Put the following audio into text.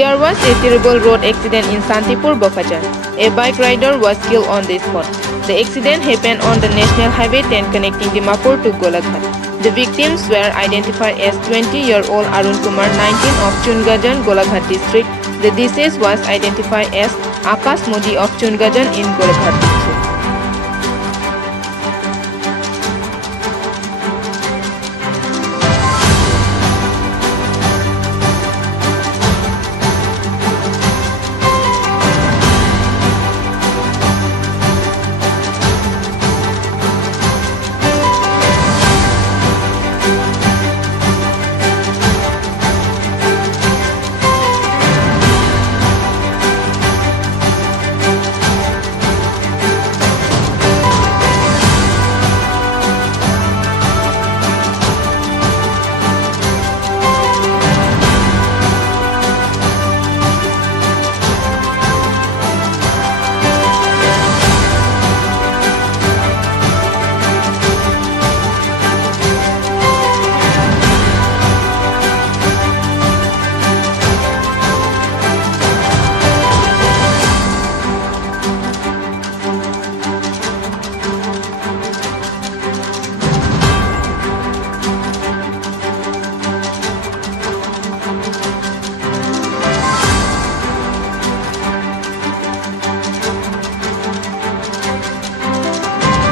There was a terrible road accident in Shantipur, Bokajan. A bike rider was killed on the spot. The accident happened on the National Highway 10 connecting Dimapur to Golaghat. The victims were identified as 20-year-old Arun Kumar, 19 of Chungajan, Golaghat district. The deceased was identified as Akash Modi of Chungajan in Golaghat district.